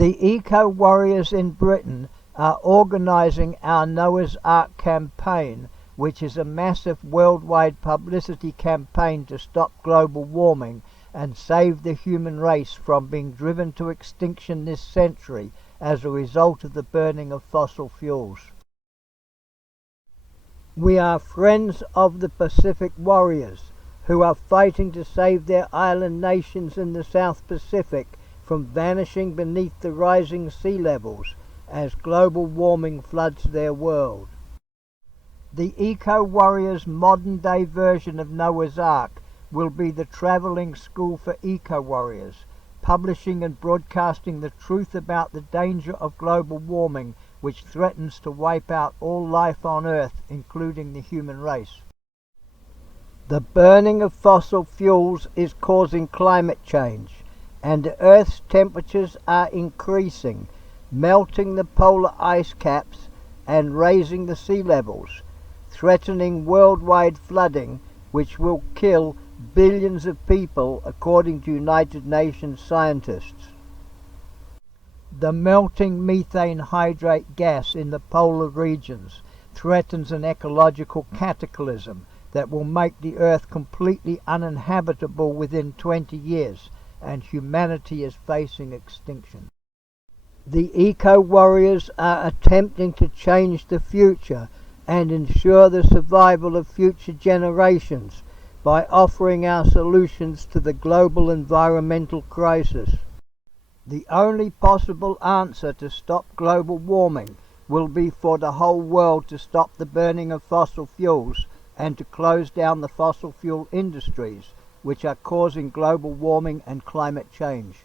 The eco-warriors in Britain are organising our Noah's Ark campaign, which is a massive worldwide publicity campaign to stop global warming and save the human race from being driven to extinction this century as a result of the burning of fossil fuels. We are friends of the Pacific warriors who are fighting to save their island nations in the South Pacific from vanishing beneath the rising sea levels as global warming floods their world. The eco-warriors' modern-day version of Noah's Ark will be the travelling school for eco-warriors, publishing and broadcasting the truth about the danger of global warming, which threatens to wipe out all life on Earth, including the human race. The burning of fossil fuels is causing climate change, and the Earth's temperatures are increasing, melting the polar ice caps and raising the sea levels, threatening worldwide flooding, which will kill billions of people, according to United Nations scientists. The melting methane hydrate gas in the polar regions threatens an ecological cataclysm that will make the Earth completely uninhabitable within 20 years, and humanity is facing extinction. The eco-warriors are attempting to change the future and ensure the survival of future generations by offering our solutions to the global environmental crisis. The only possible answer to stop global warming will be for the whole world to stop the burning of fossil fuels and to close down the fossil fuel industries, which are causing global warming and climate change.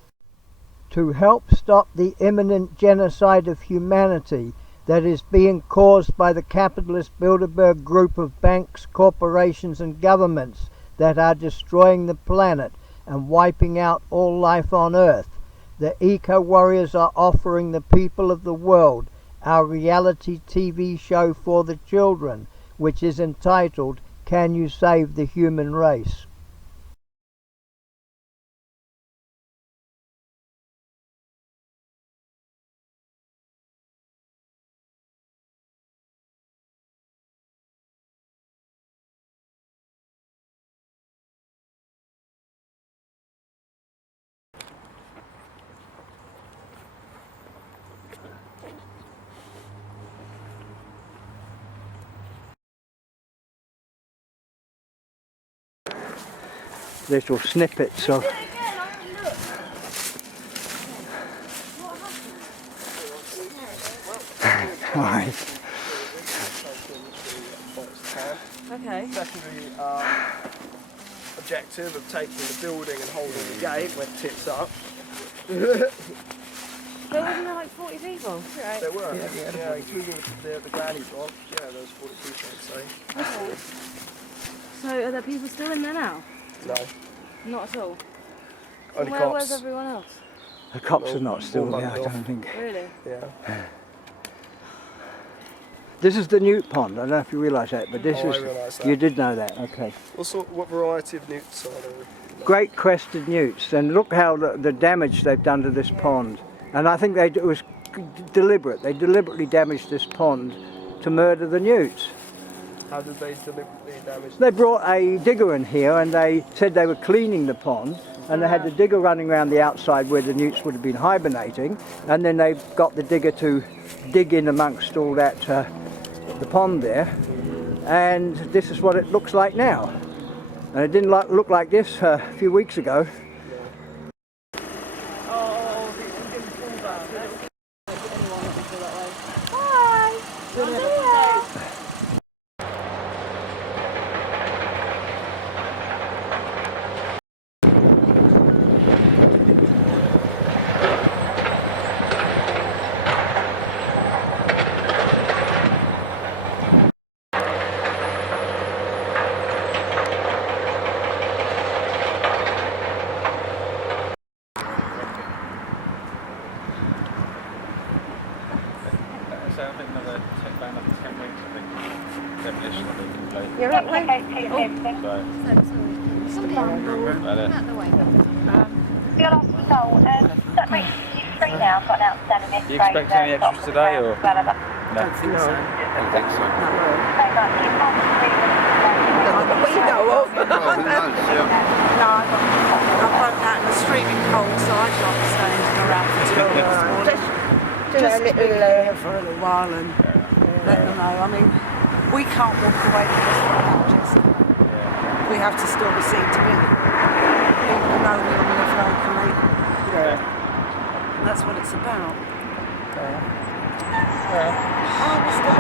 To help stop the imminent genocide of humanity that is being caused by the capitalist Bilderberg group of banks, corporations and governments that are destroying the planet and wiping out all life on Earth, the eco-warriors are offering the people of the world our reality TV show for the children, which is entitled, Can You Save the Human Race? Little snippets of right. Okay. Secondary objective of taking the building and holding the gate went tits up. There wasn't there like 40 people? Right. There were. Yeah, including the granny block. Yeah, there was 40 people, I'd say. Okay. So are there people still in there now? No. Not at all? Only So cops. where's everyone else? The cops are not still there, I don't think. Really? Yeah. This is the newt pond. I don't know if you realise that, but this I is. realise that. You did know that, okay. What variety of newts are there? Great crested newts, and look how the damage they've done to this pond. And I think it was deliberate. They deliberately damaged this pond to murder the newts. How did they deliberately damage? They brought a digger in here and they said they were cleaning the pond, and they had the digger running around the outside where the newts would have been hibernating, and then they got the digger to dig in amongst all that the pond there, and this is what it looks like now. And it didn't look like this a few weeks ago. So I think another 10 weeks, I think, demolition will be complete. You're right, wait. So, Out the way. That makes you 3 Do you expect any extras today or? No. I don't think so. I don't think so. We know of. Well, who knows, yeah. No, I broke out in the streaming cold, so I shan't be staying around for too long this morning. Just be here for a little while and let them know. I mean, we can't walk away from this just. We have to still be seen to be. People know we all live locally. Yeah. And that's what it's about. Yeah. Oh, Mr.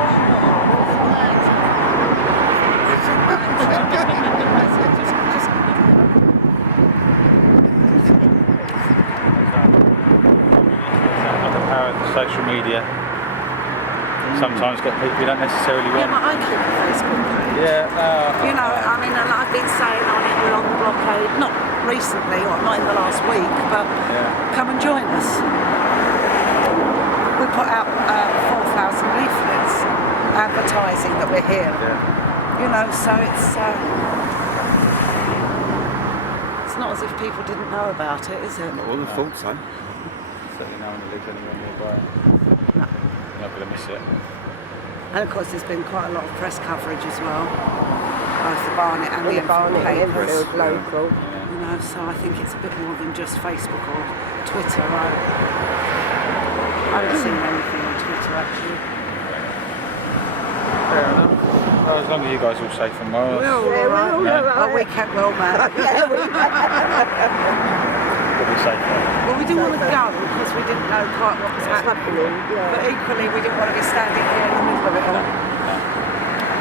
The power of social media sometimes get people you don't necessarily Yeah, want. but I keep a Facebook page. Yeah, You know, I mean, and I've been saying on it, we're on the blockade, not recently, or not in the last week, but come and join us. We put out 4,000 leaflets advertising that we're here. You know, so it's not as if people didn't know about it, is it? I wouldn't have thought so. certainly no one who lives anywhere nearby. No. You're not going to miss it. And of course, there's been quite a lot of press coverage as well, both the Barnet and the Barnet and papers. Enfield local. You know, so I think it's a bit more than just Facebook or Twitter. I haven't seen anything on Twitter actually. Fair enough. Well, as long as you guys are all safe and well. We're all alright. Yeah. Oh, we kept well, man. We'll be safe. Well, we didn't want to go because we didn't know quite what was happening. But equally, we didn't want to be standing here in the middle of it all.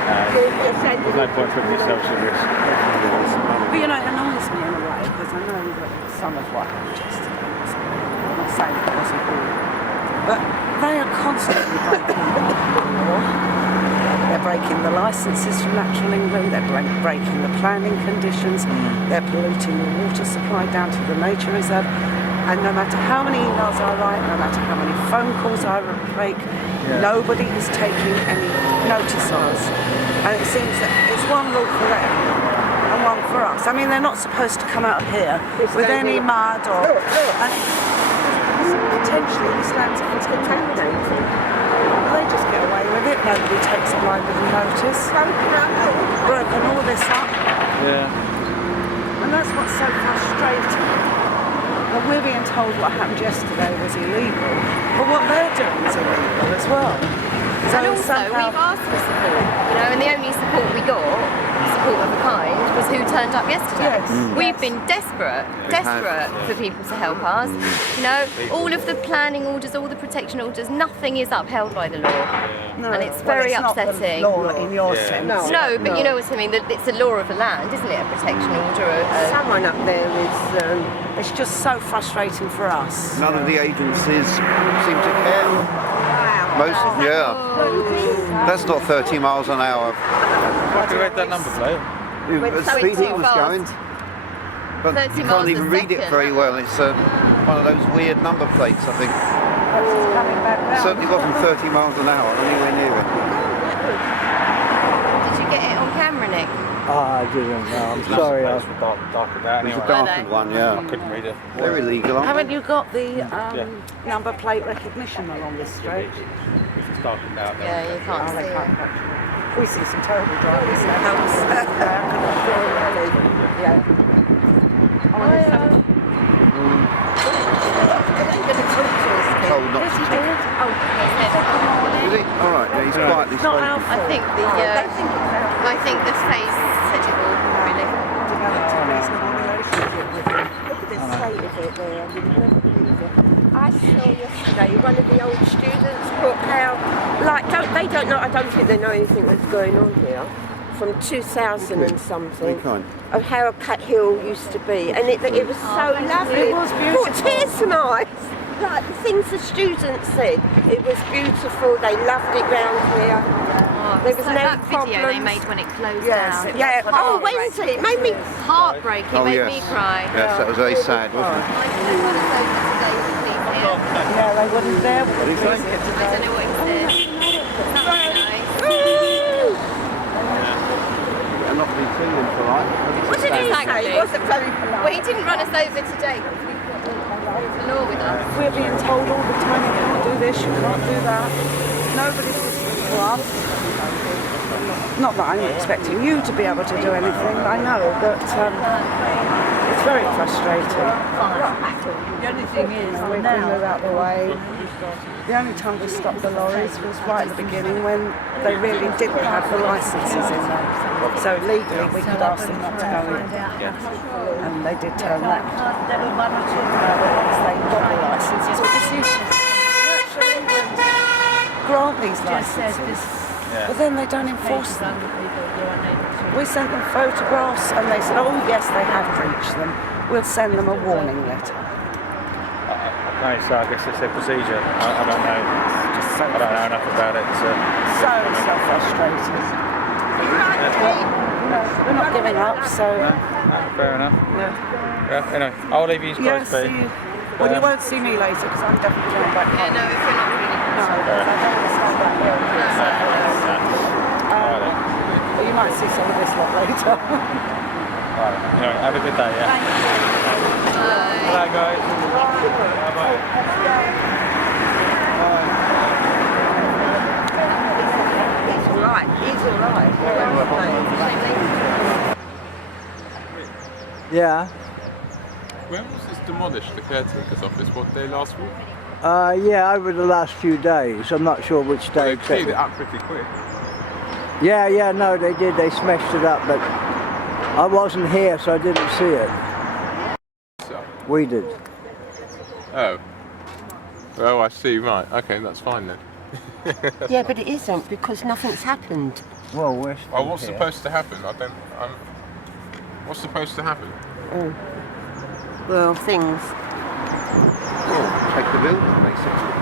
There's no point putting yourselves at risk. But you know, it annoys me in a way because I know that some of what happened yesterday was, I'm not saying it wasn't all, but they are constantly breaking the law. They're breaking the licences from Natural England, they're breaking the planning conditions, they're polluting the water supply down to the nature reserve. And no matter how many emails I write, no matter how many phone calls I make, nobody is taking any notice of us. And it seems that it's one rule for them and one for us. I mean, they're not supposed to come out of here with any mud or... And potentially this land's contaminated. They just get away with it. Nobody takes a blind little notice. Broken all this up. Yeah. And that's what's so frustrating. And we're being told what happened yesterday was illegal, but what they're doing is illegal as well. So And also, we've asked for support, you know, and the only support we got, support of a kind, was who turned up yesterday. Yes. We've been desperate for people to help us. You know, all of the planning orders, all the protection orders, nothing is upheld by the law. No, And it's very upsetting. Not the law in your sense. No, but you know what I mean, that it's the law of the land, isn't it? A protection order. Someone up there is... it's just so frustrating for us. None of the agencies seem to care. Most, that's not 30 miles an hour. Have you read that number plate? As so speed it's he too was fast. going. But 30 you miles can't a even read it second. very well. It's one of those weird number plates, I think. Coming back It round. certainly wasn't 30 miles an hour, anywhere near it. Did you get it on camera, Nick? I didn't know. I'm sorry. It's darker than It was anyway. a darkened one, I yeah. couldn't read it. They're illegal, aren't Haven't they? you got the number plate recognition along this stretch? If it's darkened out, then Yeah, you can't Oh, they see can't it. catch it. We see some terrible drivers Told not to talk. Is he? All right, yeah, he's quietly Not our spoken. I think the face said it all, really. Look at the state of it there. I mean, never believe it. I saw yesterday one of the old students put how, like, they don't know, I don't think they know anything that's going on here, from 2000 and something, kind. of how Cat Hill used to be. And it was so lovely. It was beautiful. Brought tears to my eyes. Like the things the students said, it was beautiful, they loved it round here. There was So no that video they problems. made when it closed Yes, down. yeah. Oh, Wednesday, it made me Heartbreaking, Oh, made yes. me cry. Yes, that was very sad, wasn't it? Yeah, they wouldn't bear with I it. don't know what he said. That was nice. And not being too polite. What did he say? Exactly. He wasn't very polite. Well, he didn't run us over today. 'Cause we've got the law with us. We're being told all the time, you can't do this, you can't do that. Nobody's listening to us. Not that I'm expecting you to be able to do anything, I know, but it's very frustrating. The only thing is, We move out the way. The only time we stopped the lorries was right at the beginning when they really didn't have the licences in them. So legally we could ask them not to go in. And they did turn that. But once they got the licences, we just used to grant these licences. But then they don't enforce them. We sent them photographs and they said, oh yes, they have breached them. We'll send them a warning letter. Okay, so I guess it's their procedure. I don't know. I don't know enough about it. So frustrating. We're not giving up, so... No, fair enough. Yeah, anyway, I'll leave you guys be. See you. Well, you won't see me later because I'm definitely going back home. Yeah, no, if we're not really. No, because I don't want to stand back here. But you might see some of this lot later. Right. Anyway, have a good day, yeah? Thank you. Bye. Bye, guys. Bye-bye. He's all right. He's all right. Yeah. When was this demolished, the caretaker's office? What day last week? Yeah, over the last few days. I'm not sure which day They cleared exactly. it up pretty quick. Yeah, no, they did. They smashed it up, but I wasn't here, so I didn't see it. So, We did. oh. Oh, I see, right. Okay, that's fine then. Yeah, but it isn't because nothing's happened. Well, we're Well, what's supposed to happen? What's supposed to happen? Oh. Well, things. Well, take the building, basically.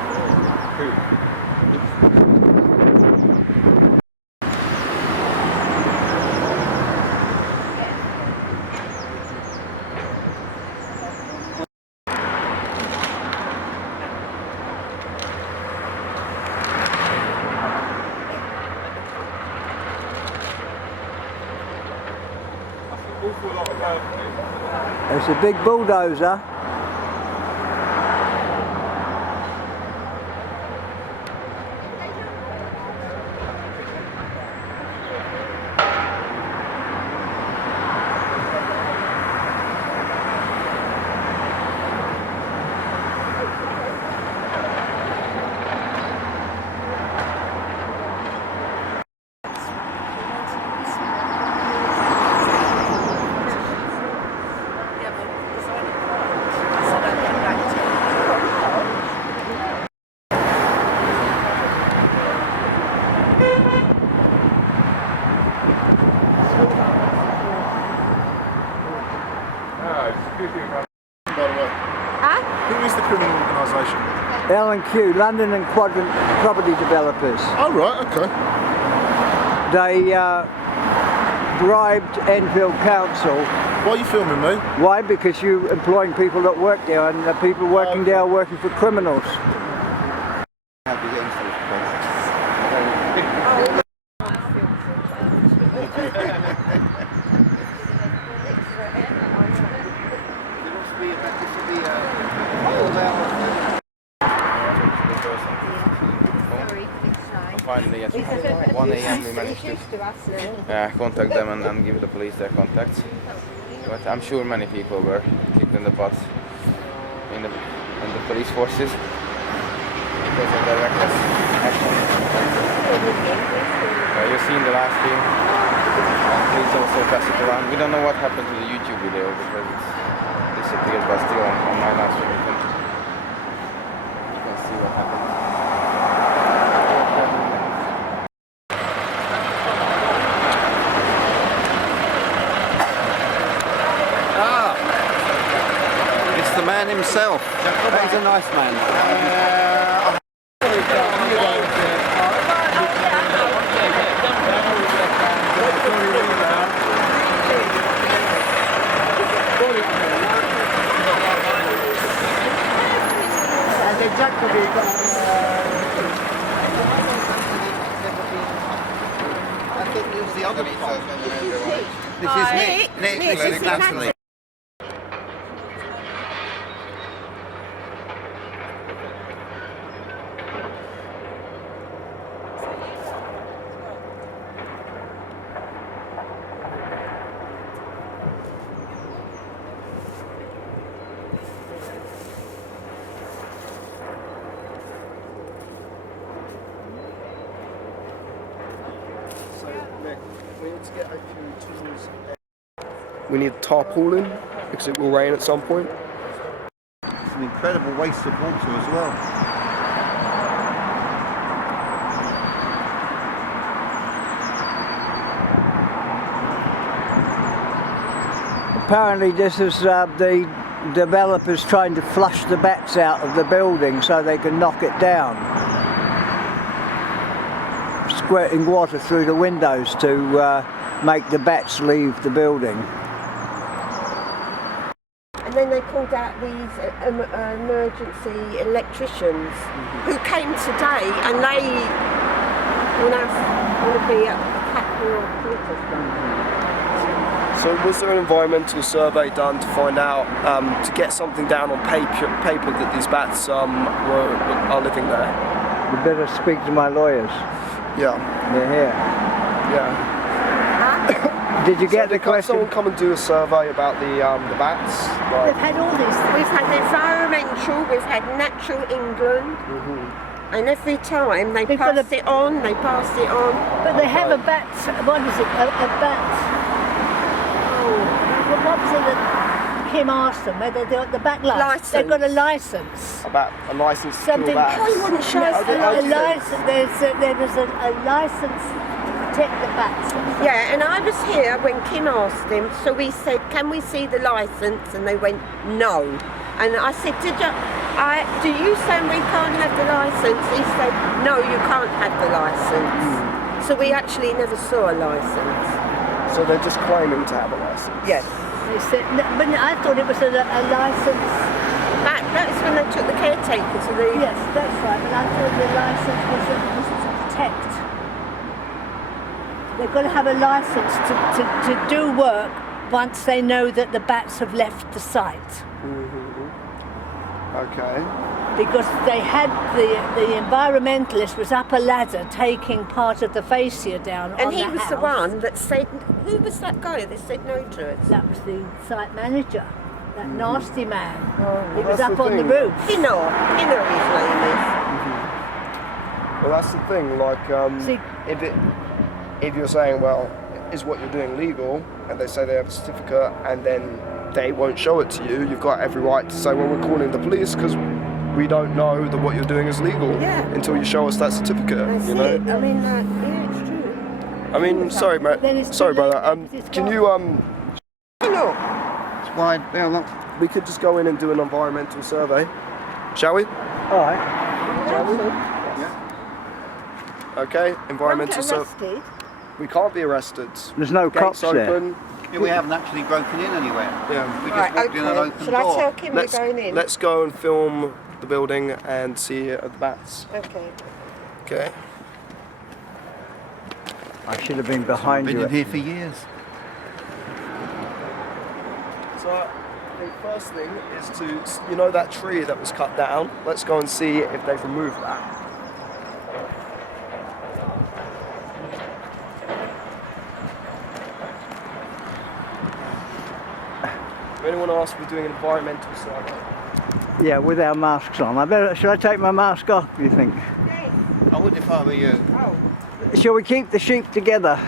It's a big bulldozer. Who is the criminal organisation? L&Q, London and Quadrant Property Developers. Oh, right, okay. They bribed Enfield Council. Why are you filming me? Why? Because you're employing people that work there, and the people working there are working for criminals. Finally, at 1 a.m. we managed to contact them and give the police their contacts. But I'm sure many people were kicked in the butt in the police forces because of their reckless action. You've seen the last film. Please also pass it around. We don't know what happened to the YouTube video because it's disappeared, but still on my last film. You can see what happened. The man himself. He's a nice man. I think this is the other part. This is Nick. Nick, this is Natalie. We need to get a few tools. We need tarpaulin because it will rain at some point. It's an incredible waste of water as well. Apparently this is the developers trying to flush the bats out of the building so they can knock it down. Squirting water through the windows to make the bats leave the building. And then they called out these emergency electricians who came today, and they want to be a capital protest. So was there an environmental survey done to find out, to get something down on paper that these bats are living there? You better speak to my lawyers. Yeah. They're here. Yeah. Did you get the question? Someone come and do a survey about the bats? Like, We've had all these. We've had environmental, we've had Natural England, and every time they pass it on, they pass it on. But they have a bat, what is it, a bat, what was it that Kim asked them, whether they got the bat license? They've got a license. a license to Something, kill bats? I wouldn't show us the license. There was a license to protect the bats. Yeah, and I was here when Kim asked him, so we said, can we see the licence? And they went, no. And I said, do you say we can't have the licence? He said, no, you can't have the licence. So we actually never saw a licence. So they're just claiming to have a licence? Yes. They said, but I thought it was a licence. That was when they took the caretaker to the... Yes, that's right, but I thought the licence was to protect. They've got to have a licence to do work once they know that the bats have left the site. Okay. Because they had the environmentalist was up a ladder taking part of the fascia down and on the house. And he was the one that said, who was that guy that said no to us? That was the site manager, that nasty man. Oh, he was up on the roof. You know his name is. Well, that's the thing, like, See, if you're saying, well, is what you're doing legal, and they say they have a certificate, and then they won't show it to you, you've got every right to say, well, we're calling the police because we don't know that what you're doing is legal until you show us that certificate. That's you know? it. I mean, yeah, it's true. I mean, sorry, mate. Sorry, brother. Can you Hello. It's wide. Yeah, look. We could just go in and do an environmental survey, shall we? All right. Shall we? Yeah. Okay. Environmental survey. We can't be arrested. There's no cops open. Yeah, we haven't actually broken in anywhere. Yeah. We just walked in an open Shall door. I tell Kim we're going in? Let's go and film the building and see the bats. Okay. Okay. I should have been behind Been you. in here for years. So the first thing is to, you know that tree that was cut down? Let's go and see if they've removed that. If anyone asks, we're doing an environmental survey. Yeah, with our masks on. Should I take my mask off, do you think? I would if I were you. Shall we keep the sheep together?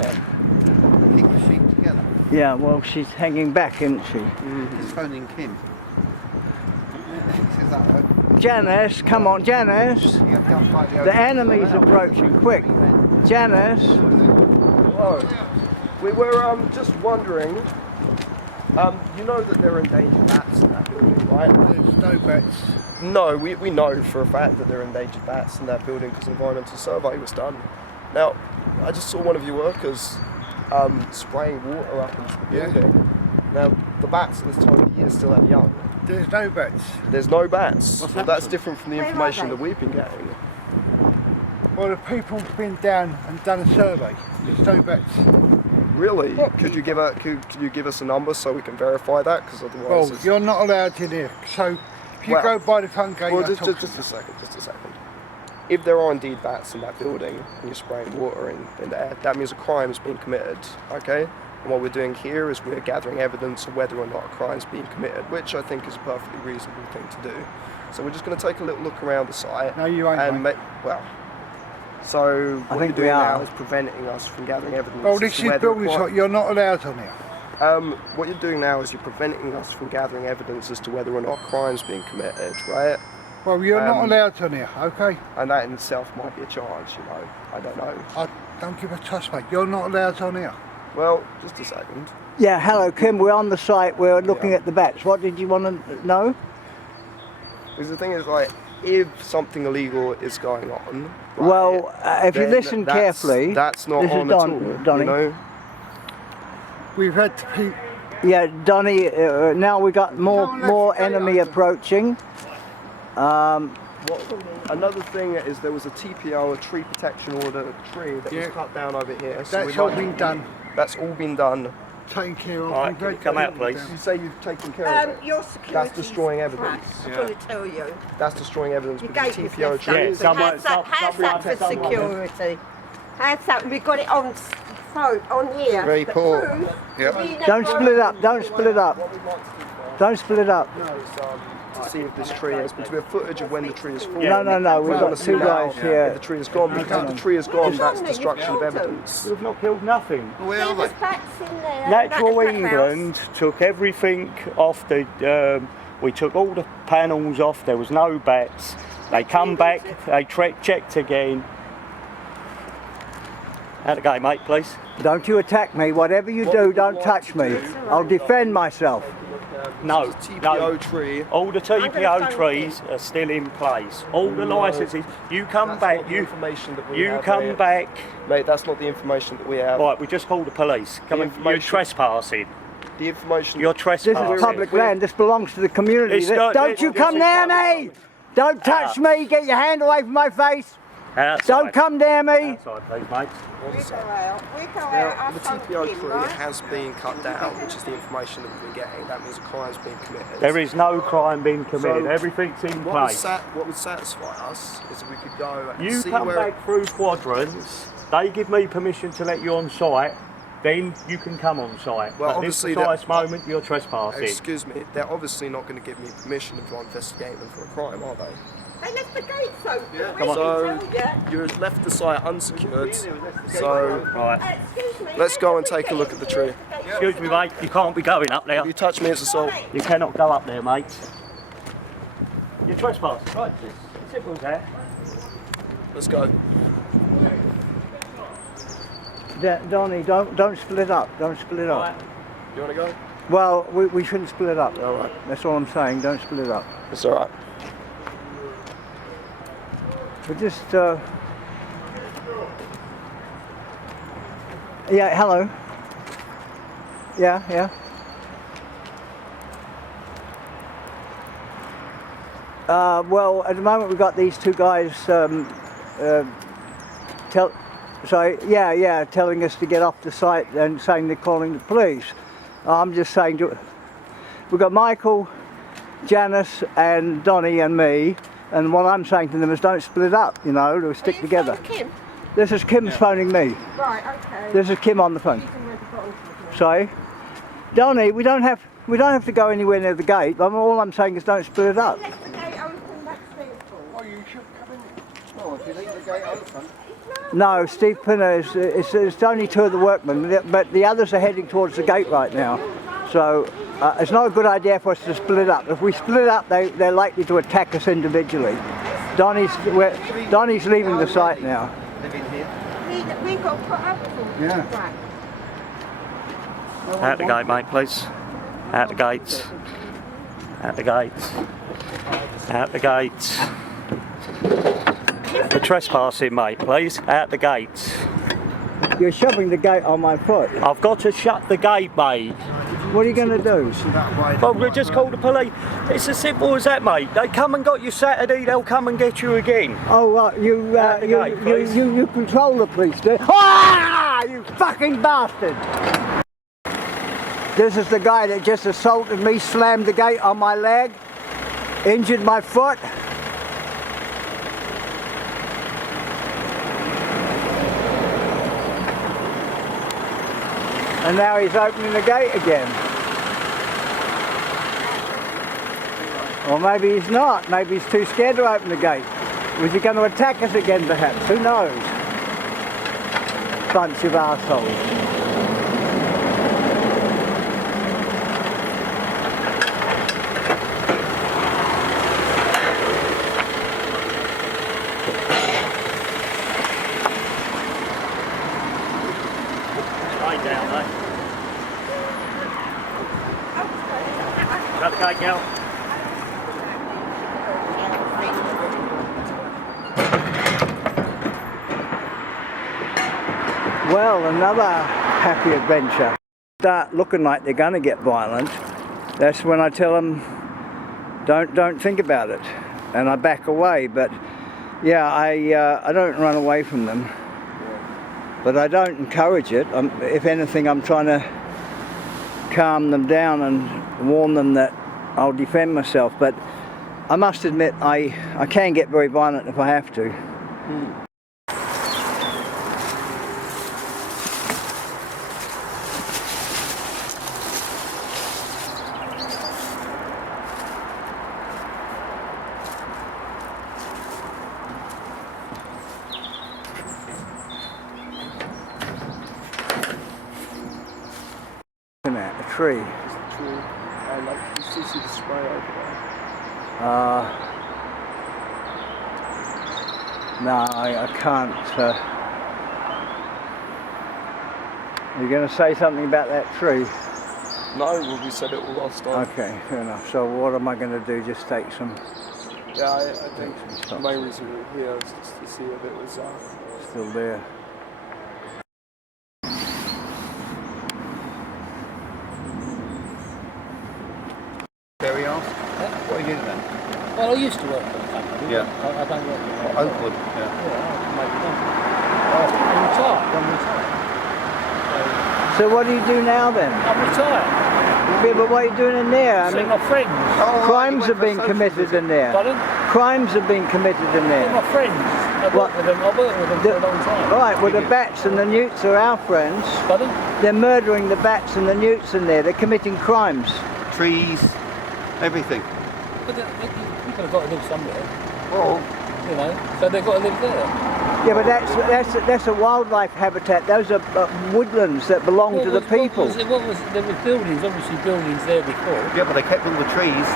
Keep the sheep together. Yeah, well, she's hanging back, isn't she? He's phoning Kim. Is that Janice, come on, Janice. you have to go and fight the The enemy's approaching, quick. Janice. Whoa. We were just wondering, you know that there are endangered bats in that building, right? There's no bats. No, we know for a fact that there are endangered bats in that building because an environmental survey was done. Now, I just saw one of your workers spraying water up into the building. Now, the bats at this time of year still have young. There's no bats. There's no bats. Well, that's different from the information that we've been getting. Well, the people's been down and done a survey. There's no bats. Really? Could you give us a number so we can verify that? Because otherwise, Well, you're not allowed in here. So if you go by the front gate, well, just a second. If there are indeed bats in that building and you're spraying water in there, that means a crime has been committed. Okay? And what we're doing here is we're gathering evidence of whether or not a crime's been committed, which I think is a perfectly reasonable thing to do. So we're just going to take a little look around the site. No, you ain't. And well, So what you're think we doing now are. is preventing us from gathering evidence. Well, as this to is whether building a site, you're not allowed on here. What you're doing now is you're preventing us from gathering evidence as to whether or not a crime's being committed, right? Well, you're not allowed on here, okay? And that in itself might be a charge, you know. I don't know. I don't give a toss, mate. You're not allowed on here. Well, just a second. Yeah, hello Kim, we're on the site, we're looking at the bats. What did you want to know? Because the thing is, like, if something illegal is going on, right, Well, if you then listen carefully, that's not this on is at all, Donnie. you know? We've had people. Yeah, Donnie, now we got more enemy approaching. Another thing is there was a TPO, a tree protection order tree that was cut down over here. So That's all been done. That's all been done. Taken care of. Alright, can you come out, please? You say you've taken care of it. Your security. That's destroying evidence. I've got to tell you. That's destroying evidence Your because the gate TPO was tree left is... open. How's that for security? How's that? We've got it on phone, on here. Very The poor. proof, Yep. we never- Don't split up, don't split up. Don't split up. To see if this tree is, but we have footage of when the tree is fallen. No, we've got two guys here. If the tree is gone, because if the tree is gone, that's destruction of evidence. We've not killed nothing. Where are they? Bats in there. Natural That's the England took everything off the. We took all the panels off. There was no bats. They come back. They checked again. Out the gate, mate, please. Don't you attack me. Whatever you do, don't touch me. I'll defend myself. No, TPO tree. All the TPO trees are still in place. All the licences. You come back. You information that we You have, come mate. back. Mate, that's not the information that we have. Right, we just called the police. Come and, you're trespassing. The information. You're This trespassing. is public land. This belongs to the community. It's not- Don't you come near me. Don't touch me. Get your hand away from my face. Outside. Don't come near me. Outside, please, mate. We go out. We go out. Now, the I phoned TPO him, tree right? has been cut down, which is the information that we've been getting. That means a crime's been committed. There is no crime being committed. So, Everything's in What would, place. what would satisfy us is if we could go and You see come where... back through quadrants, they give me permission to let you on site, then you can come on site. Well, At this obviously precise moment, you're trespassing. Excuse me, they're obviously not going to give me permission if I'm investigating them for a crime, are they? They left the gates open. Yeah. We So, told you. you've left the site unsecured, so Right. Excuse me. let's go and take a look at the tree. Excuse me, mate, you can't be going up there. If you touch me, it's assault. You cannot go up there, mate. You're trespassing, right? Simple as that. Let's go. Donnie, don't split up. Don't split up. You want to go? Well, we shouldn't split up. All right. That's all I'm saying. Don't split up. It's all right. We just. Yeah. Hello. Yeah. Well, at the moment we've got these two guys telling us to get off the site and saying they're calling the police. I'm just saying we've got Michael, Janice and Donnie and me, and what I'm saying to them is don't split up, you know, to stick together. Kim? This is Kim's phoning me. Right, okay. This is Kim on the phone. Sorry? Donnie, we don't have to go anywhere near the gate. All I'm saying is don't split it up. Left the gate open, that's fearful. Oh, you should come in. Well, if you leave the gate open. No, Steve Pinner it's only two of the workmen, but the others are heading towards the gate right now. So it's not a good idea for us to split up. If we split up, they're likely to attack us individually. Donnie's leaving the site now. We got put up for Yeah. Out the gate, mate, please. Out the gates. Out the gates. Out the gates. You're trespassing, mate, please. Out the gates. You're shoving the gate on my foot. I've got to shut the gate, mate. What are you going to do? Well, we'll just call the police. It's as simple as that, mate. They come and got you Saturday, they'll come and get you again. Oh, you control the police, do you? Ah, you fucking bastard! This is the guy that just assaulted me, slammed the gate on my leg, injured my foot. And now he's opening the gate again. Or maybe he's not. Maybe he's too scared to open the gate. Was he going to attack us again perhaps? Who knows? bunch of arseholes. Okay, girl. Well, another happy adventure. Start looking like they're going to get violent. That's when I tell them, don't think about it, and I back away. But yeah, I don't run away from them, but I don't encourage it. If anything, I'm trying to calm them down and warn them that I'll defend myself. But I must admit, I can get very violent if I have to. At the tree. It's the tree. I like you still see the spray over there. No, I can't. Are you going to say something about that tree? No, well, we said it all last time. Okay, fair enough. So what am I going to do? Just take some. Yeah, I think the main reason we're here is just to see if it was still there. Very asked. What are you doing then? Well, I used to work for the company. Yeah. I don't work for the Oakwood. Yeah. I make money. I'm retired. So what do you do now then? I'm retired. Yeah, but what are you doing in there? I See mean, my friends. crimes have been committed in there. Pardon? Crimes have been committed in there. My friends. I work with them for a long time. Right, well the bats and the newts are our friends. Pardon? They're murdering the bats and the newts in there. They're committing crimes. Trees, everything. But people have got to live somewhere. Well, you know, so they've got to live there. Yeah, but that's a wildlife habitat. Those are woodlands that belong to the people. There were buildings, obviously buildings there before. Yeah, but they kept all the trees.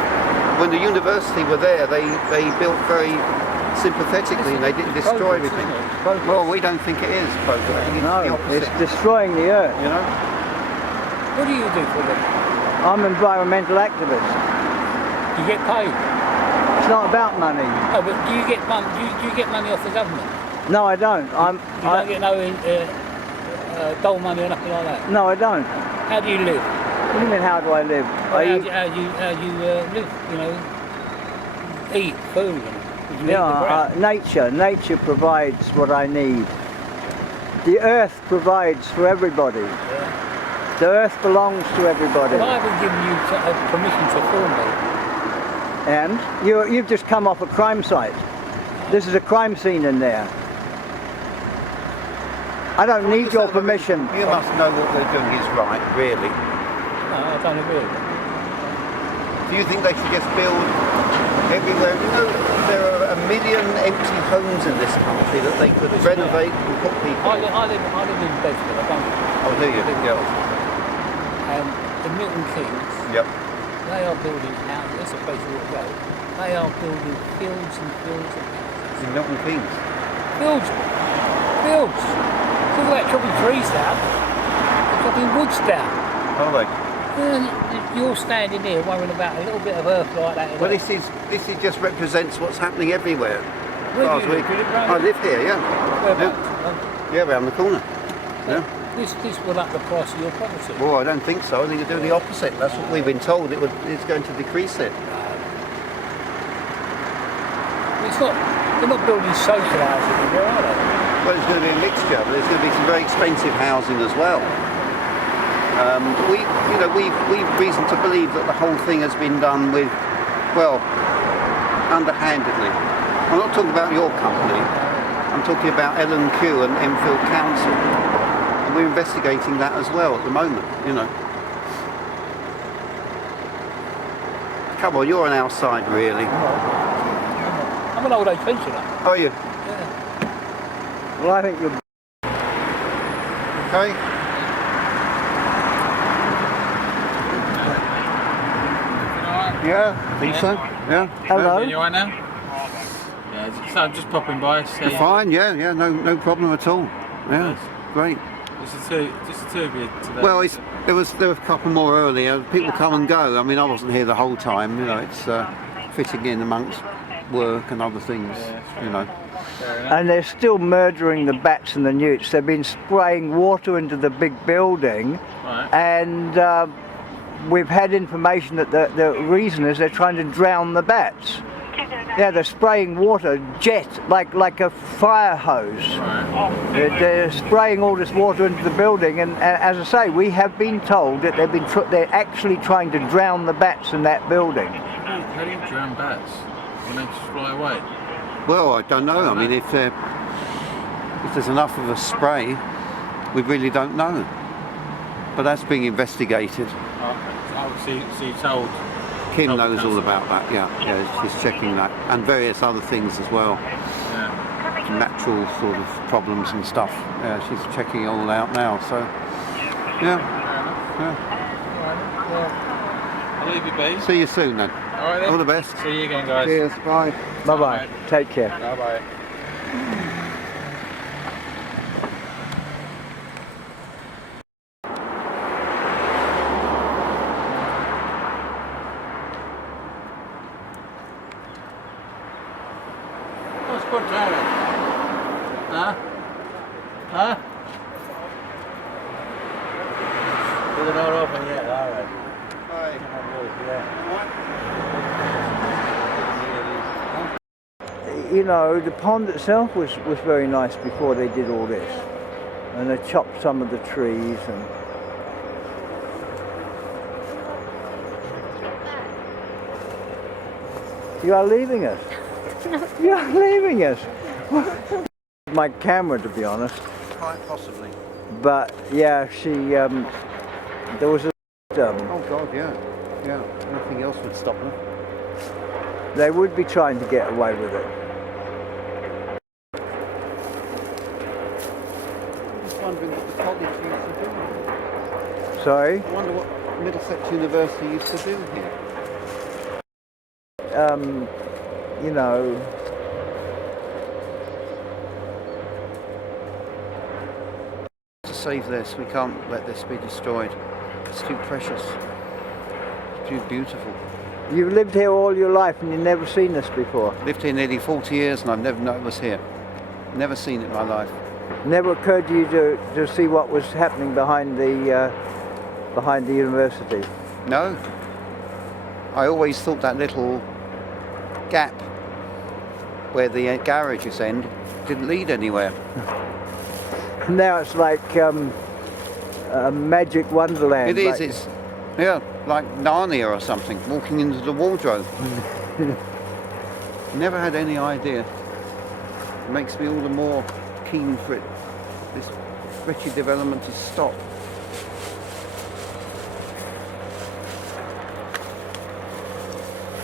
When the university were there, they built very sympathetically and they didn't destroy everything. Well, we don't think it is progress. I think it's the opposite. It's destroying the earth. You know? What do you do for them? I'm an environmental activist. Do you get paid? It's not about money. No, but do you get money? Do you get money off the government? No, I don't. You don't get no dole money or nothing like that? No, I don't. How do you live? What do you mean, how do I live? Well, how do you live, you know, eat food? Yeah, nature provides what I need. The earth provides for everybody. Yeah. The earth belongs to everybody. Well, I haven't given you permission to film me. And you've just come off a crime site. This is a crime scene in there. I don't need your permission. You must know what they're doing is right, really. No, I don't agree. Do you think they should just build everywhere? You know, there are 1 million empty homes in this country that they could renovate and put people. I live in Bedford. I don't. Oh, do you? Yeah. And the Milton Keynes. Yep. They are building houses. That's a place you will go. They are building fields and fields and houses. In Milton Keynes. Fields. Talk about chopping trees down. They're chopping woods down. Are they? You're standing here worrying about a little bit of earth like that. Well, this just represents what's happening everywhere. Where do you live? I live here, yeah. Whereabouts? Yeah, around the corner. Yeah. This will up the price of your property. Well, I don't think so. I think it'll do the opposite. That's what we've been told. It's going to decrease it. It's not. They're not building social housing here, are they? Well, it's going to be a mixture, but there's going to be some very expensive housing as well. We've reason to believe that the whole thing has been done with, well, underhandedly. I'm not talking about your company. I'm talking about L&Q and Enfield Council. And we're investigating that as well at the moment, you know. Come on, you're on our side, really. I'm an old age pensioner. Are you? Yeah. Well, I think you're Okay. Yeah, I think so. Yeah. Hello. You alright now? Yeah, so I'm just popping by. Fine. Yeah. No problem at all. Yeah. Great. Just the two of you today. Well, there were a couple more earlier. People come and go. I mean, I wasn't here the whole time. You know, it's fitting in amongst work and other things. You know. And they're still murdering the bats and the newts. They've been spraying water into the big building, and we've had information that the reason is they're trying to drown the bats. Yeah, they're spraying water, jet, like a fire hose. They're spraying all this water into the building, and as I say, we have been told that they're actually trying to drown the bats in that building. How do you drown bats? When they just fly away? Well, I don't know. I mean, if there's enough of a spray, we really don't know. But that's being investigated. So you told... Kim knows all about that, yeah, she's checking that. And various other things as well. Yeah. Natural sort of problems and stuff. Yeah, she's checking it all out now, so... Yeah. I'll leave you be. See you soon then. Alright then. All the best. See you again, guys. Cheers, bye. Bye-bye. Take care. Bye-bye. Huh? They're not open yet, are they? You know, the pond itself was very nice before they did all this, and they chopped some of the trees and. You are leaving us. You are leaving us. My camera, to be honest. Quite possibly. But yeah, she. There was a. Oh God, yeah. Nothing else would stop them. They would be trying to get away with it. I'm just wondering what the college used to do. Sorry? I wonder what Middlesex University used to do here. You know. To save this, we can't let this be destroyed. It's too precious. It's too beautiful. You've lived here all your life and you've never seen this before? Lived here nearly 40 years and I've never known it was here. Never seen it in my life. Never occurred to you to see what was happening behind the university? No. I always thought that little gap where the garages end didn't lead anywhere. Now it's like a magic wonderland. It is, it's like Narnia or something, walking into the wardrobe. Never had any idea. It makes me all the more keen for this wretched development to stop.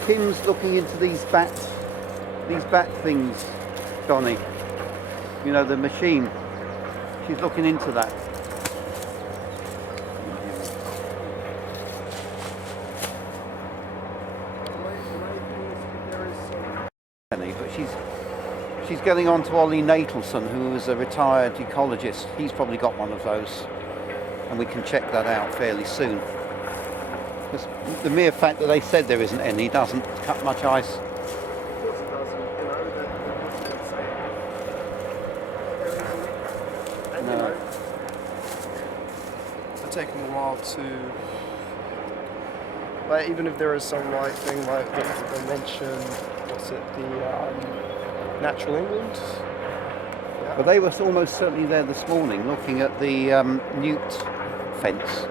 Kim's looking into these bat things, Donny. You know, the machine. She's looking into that. But she's getting on to Ollie Natelson, who is a retired ecologist. He's probably got one of those, and we can check that out fairly soon. Because the mere fact that they said there isn't any doesn't cut much ice. Of course it doesn't, you know, and No. you know, it's taken a while to, like, even if there is some like thing like what did they mention, what's it, the Natural England? Yeah. But they were almost certainly there this morning looking at the newt fence.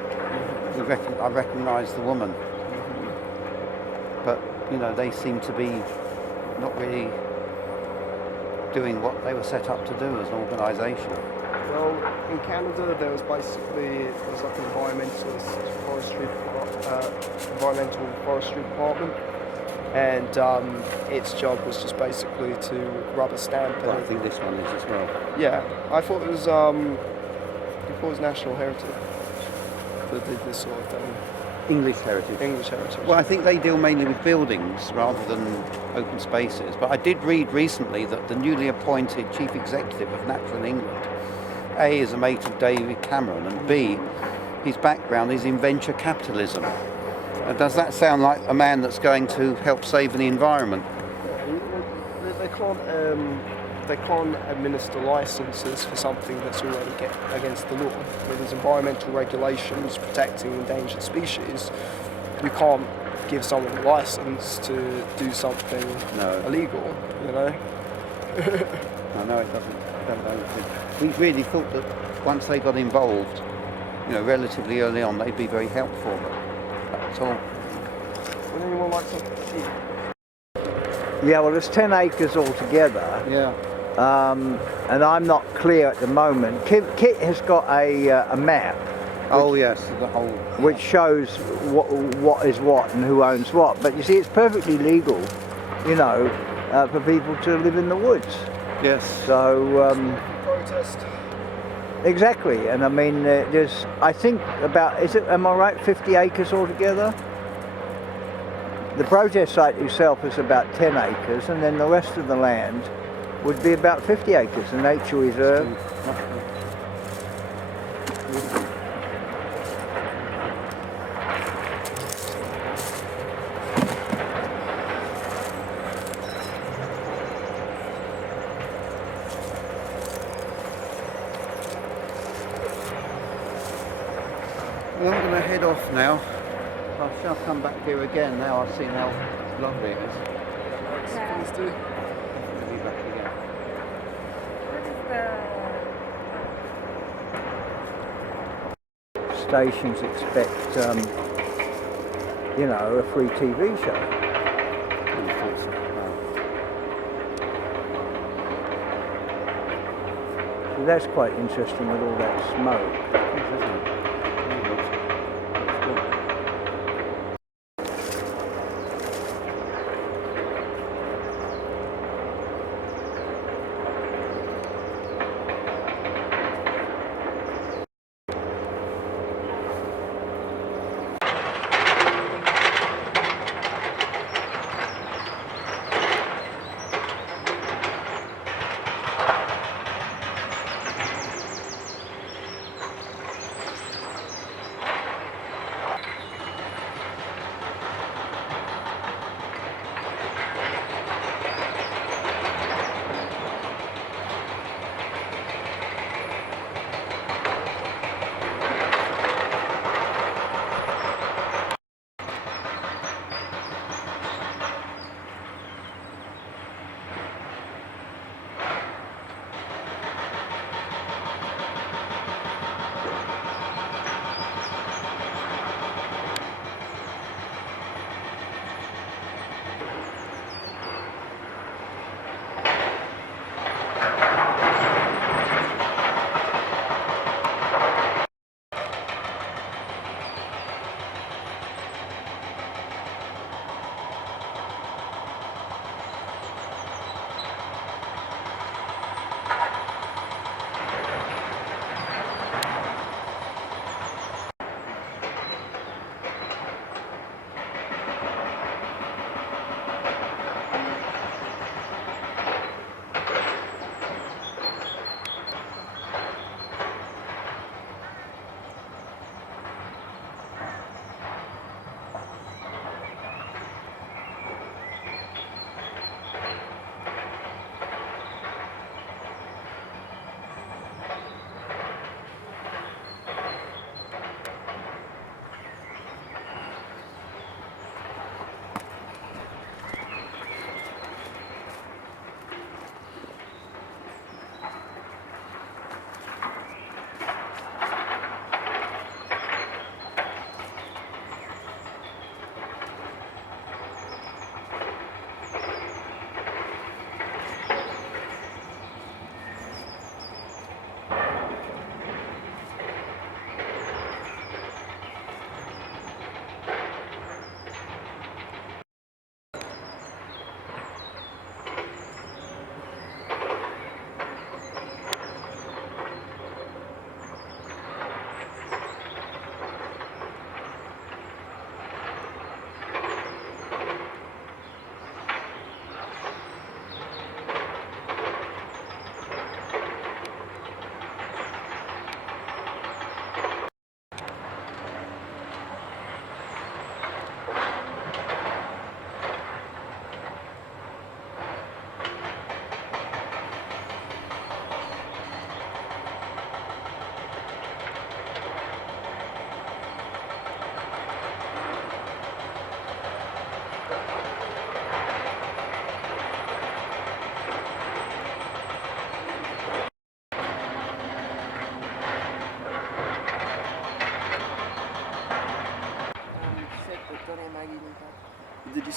I recognised the woman. But, you know, they seem to be not really doing what they were set up to do as an organisation. Well, in Canada there was basically, like an environmental forestry department, and its job was just basically to rubber stamp it. Well, I think this one is as well. Yeah, I thought it was Before it was national heritage. That did this sort of thing. English heritage. English heritage. Well, I think they deal mainly with buildings rather than open spaces. But I did read recently that the newly appointed Chief Executive of Natural England, A, is a mate of David Cameron, and B, his background is in venture capitalism. Does that sound like a man that's going to help save the environment? They can't administer licences for something that's already against the law. There's environmental regulations protecting endangered species. You can't give someone a licence to do something illegal, you know? I know it doesn't. We really thought that once they got involved, you know, relatively early on, they'd be very helpful, but that's all. Would anyone like to see? Yeah, well, there's 10 acres altogether. Yeah. And I'm not clear at the moment. Kit has got a map. Oh yes, the whole. Which shows what is what and who owns what. But you see, it's perfectly legal, you know, for people to live in the woods. Yes. So. Protest. Exactly, and I mean, there's, I think about, am I right, 50 acres altogether? The protest site itself is about 10 acres, and then the rest of the land would be about 50 acres, the nature reserve. Well, I'm going to head off now. I shall come back here again now I've seen how lovely it is. Please do. I'll be back again. Stations expect, you know, a free TV show. So that's quite interesting with all that smoke.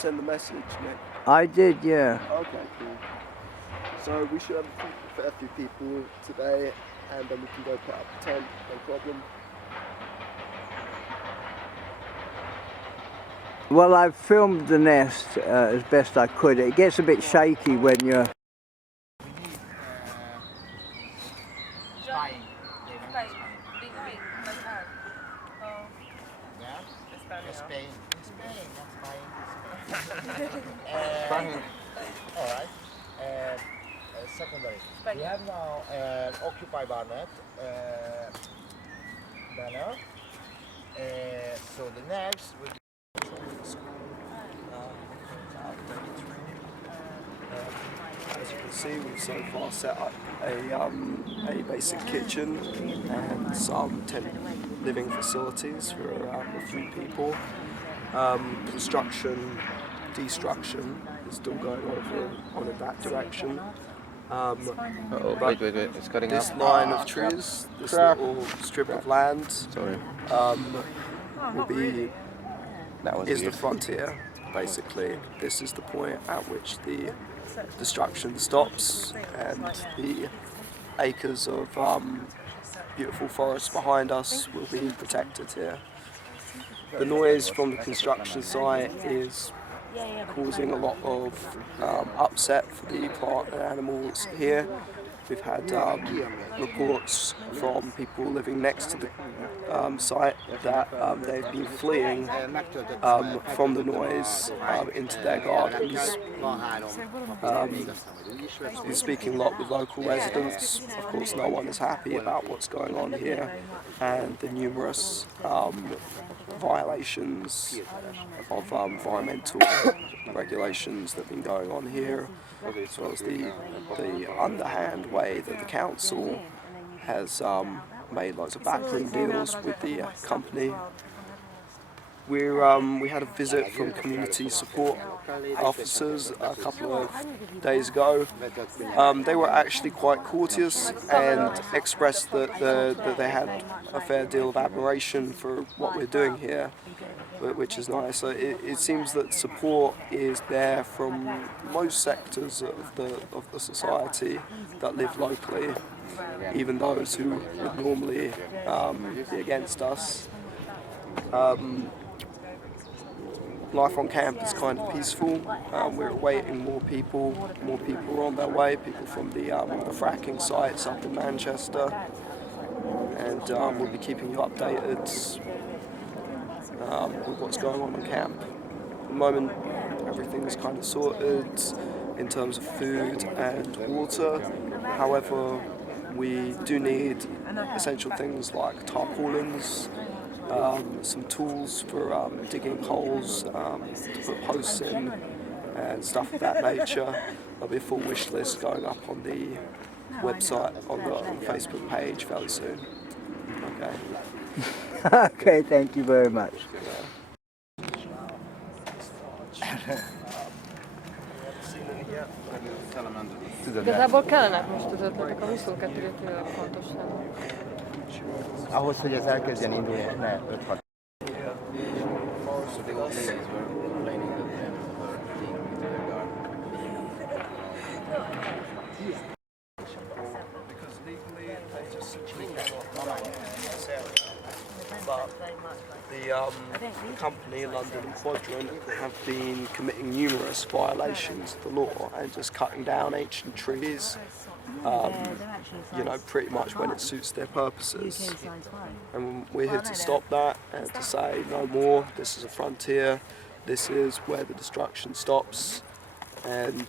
send the message, Nick? I did, yeah. Okay, cool. So we should have a fair few people today, and then we can go put up a tent, no problem. Well, I've filmed the nest as best I could. It gets a bit shaky when you're... Alright. Secondary. We have now Occupy Barnet banner. So the next will be as you can see, we've so far set up a basic kitchen and some tent living facilities for a few people. Construction, destruction is still going on in that direction. Wait, it's cutting this up. line of trees, this little strip of land, will be is the frontier. Basically, this is the point at which the destruction stops, and the acres of beautiful forest behind us will be protected here. The noise from the construction site is causing a lot of upset for the plant and animals here. We've had reports from people living next to the site that they've been fleeing from the noise into their gardens. Been speaking a lot with local residents. Of course, no one is happy about what's going on here, and the numerous violations of environmental regulations that have been going on here, as well as the underhand way that the council has made loads of backroom deals with the company. We had a visit from community support officers a couple of days ago. They were actually quite courteous and expressed that they had a fair deal of admiration for what we're doing here, which is nice. So it seems that support is there from most sectors of the society that live locally, even those who would normally be against us. Life on camp is kind of peaceful. We're awaiting more people are on their way, people from the fracking sites up in Manchester, and we'll be keeping you updated with what's going on camp. At the moment, everything's kind of sorted in terms of food and water. However, we do need essential things like tarpaulins, some tools for digging holes to put posts in, and stuff of that nature. There'll be a full wish list going up on the website, on the Facebook page fairly soon. Okay. Okay, thank you very much. Igazából kellene most az ötletek, a 22 tényleg fontos lenne. Ahhoz, hogy ez elkezdjen indulni, ne 5-6. The company, London Quadrant, have been committing numerous violations of the law and just cutting down ancient trees, pretty much when it suits their purposes. And we're here to stop that and to say no more. This is a frontier. This is where the destruction stops. And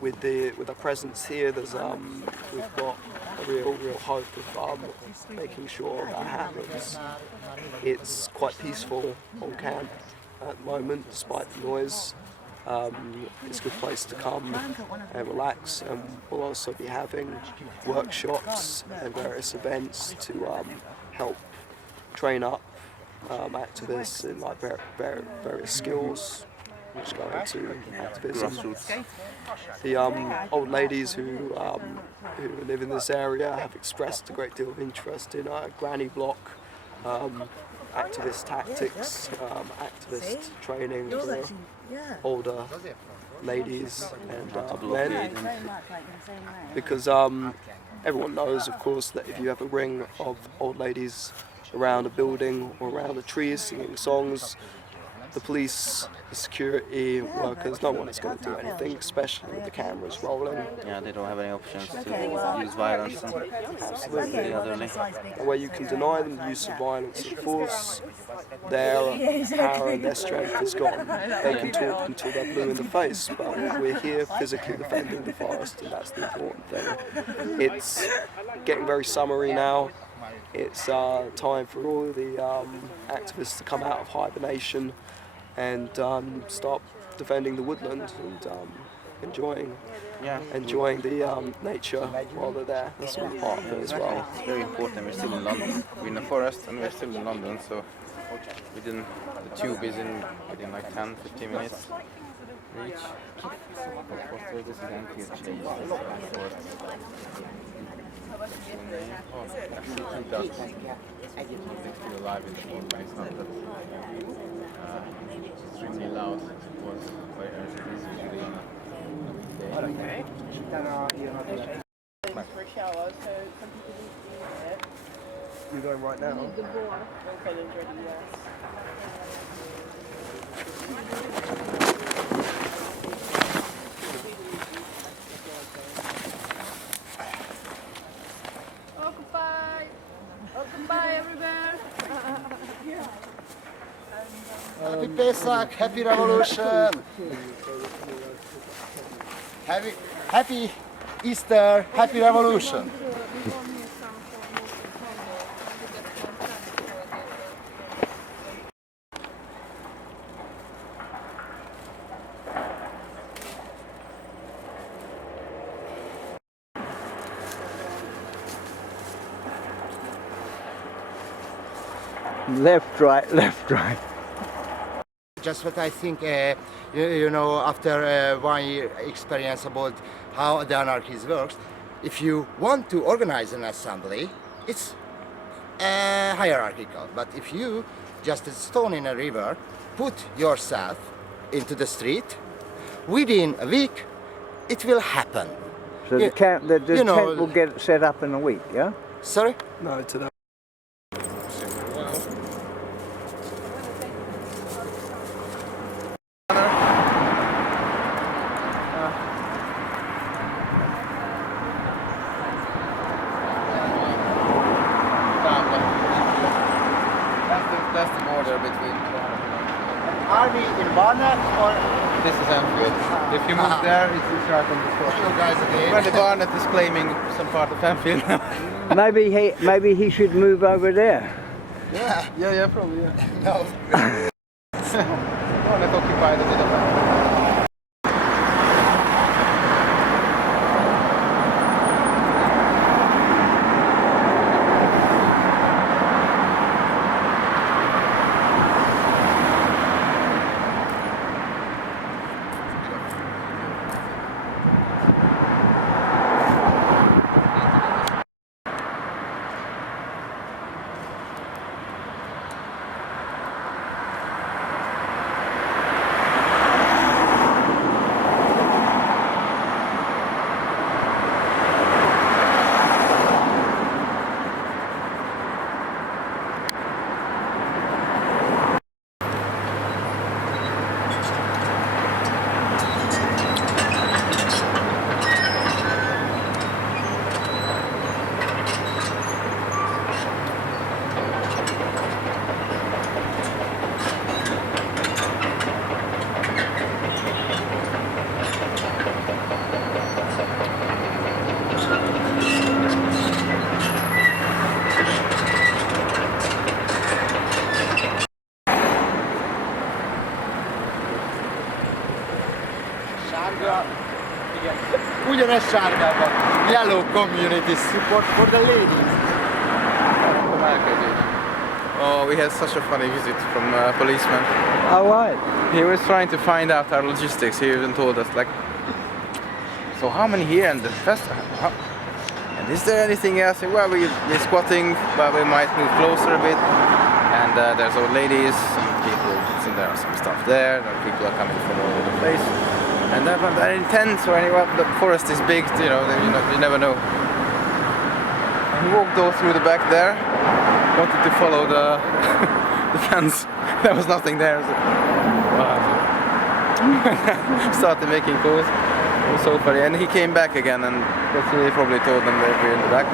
with our presence here, we've got a real hope of making sure that happens. It's quite peaceful on camp at the moment, despite the noise. It's a good place to come and relax, and we'll also be having workshops and various events to help train up activists in various skills which go into activism. The old ladies who live in this area have expressed a great deal of interest in a granny block activist tactics, activist training for older ladies and men. Because everyone knows, of course, that if you have a ring of old ladies around a building or around a tree singing songs, the police, the security workers, no one is going to do anything, especially with the cameras rolling. Yeah, they don't have any options to use violence. Absolutely. The way you can deny them the use of violence and force, their power and their strength is gone. They can talk until they're blue in the face, but we're here physically defending the forest, and that's the important thing. It's getting very summery now. It's time for all the activists to come out of hibernation and start defending the woodland and enjoying the nature while they're there. That's all part of it as well. It's very important. We're still in London. We're in the forest and we're still in London, so the tube is within like 10-15 minutes reach. This is empty. It does. It's still alive in the old place, not that extremely loud. It was quite usually on a day. For a shower, so some people need to use it. You're going right now? The board. Okay, ready, yes. Welcome by everywhere. Happy Pesach, happy Revolution. Happy Easter, happy Revolution. Left, right, left, right. Just what I think, you know, after one year experience about how the anarchism works, if you want to organize an assembly, it's hierarchical. But if you just a stone in a river, put yourself into the street, within a week, it will happen. So the tent will get set up in a week, yeah? Sorry? No, today. That's the border between. Are we in Barnet or? This is Anfield. If you move there, it's right on the spot. You guys again. Where the Barnet is claiming some part of Anfield. maybe he should move over there. Yeah, probably, yeah. No. Barnet occupied a bit of Anfield. Ugyanez sárgában. Yellow community support for the ladies. Oh, we had such a funny visit from a policeman. Oh, right. He was trying to find out our logistics. He even told us, like, so how many here in the festival? And is there anything else? Well, we're squatting, but we might move closer a bit. And and there's old ladies, some people sitting there, some stuff there, and people are coming from all over the place. And that one very intense. Or anyway, the forest is big, you never know. He walked all through the back there, wanted to follow the the fence. There was nothing there. So, started making calls. It was so funny. And he came back again, and he probably told them that we're in the back.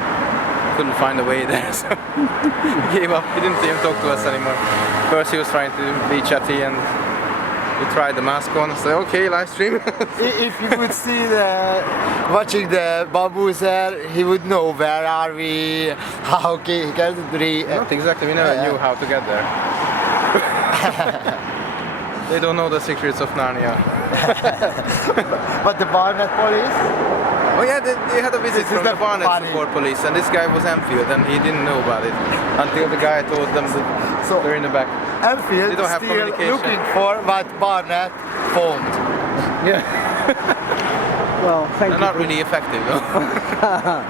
Couldn't find a way there, so he gave up. He didn't even talk to us anymore. First he was trying to be chatty, and we tried the mask on. So okay, live stream. If you would see watching the bamboos here, he would know where are we, how he can do. Not exactly. We never knew how to get there. They don't know the secrets of Narnia. But the Barnet police? Oh yeah, they had a visit from the Barnet support police, and this guy was Enfield, and he didn't know about it until the guy told them that they're in the back. Enfield they don't have still communication. Looking for what Barnet found. Yeah. Well, thank they're you. Not really effective though.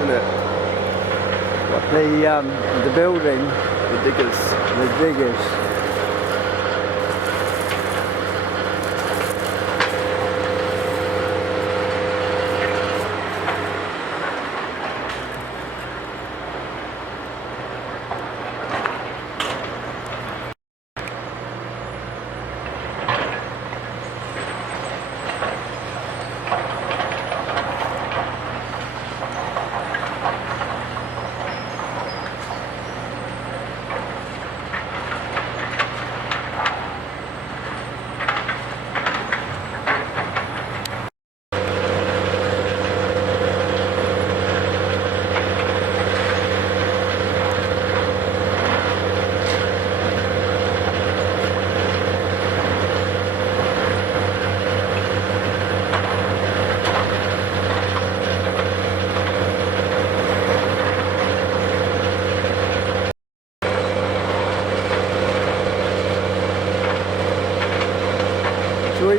isn't it? What, the building? The diggers. The diggers.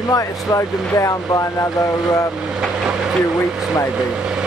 we might have slowed them down by another few weeks maybe.